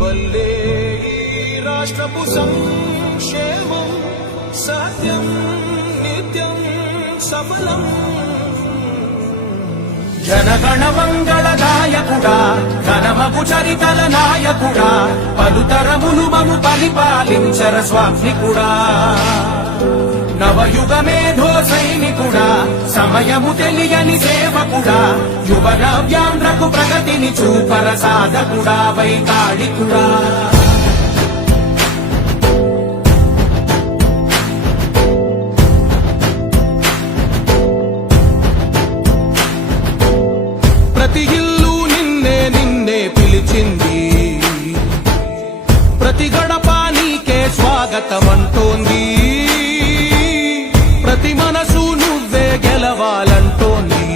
వల్లే ఈ రాష్ట్రపు సంక్షేమం సత్యం నిత్యం సఫలం. జనగణ మంగళ నాయకుడా, ఘనమగు చరితల నాయకుడా, పలుతరములు మము పరిపాలించర స్వామికుడా. నవయుగ మేధో సైనికుడా, సమయము తెలియని సేవకుడా, యువ నవ్యాంధ్రకు ప్రగతిని చూపర సాధకుడా, వైతాళికుడా. ప్రతి ఇల్లు నిన్నే నిన్నే పిలిచింది, ప్రతి గడప నీకే స్వాగతమంటోంది, ప్రతి మనసు నువ్వే గెలవాలంటోంది.